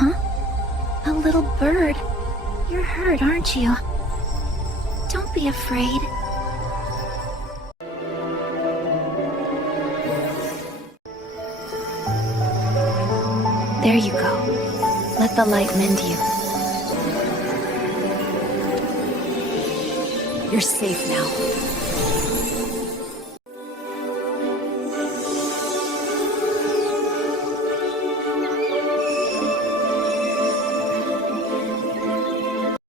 Huh? A little bird. You're hurt, aren't you? Don't be afraid. There you go. Let the light mend you. You're safe now.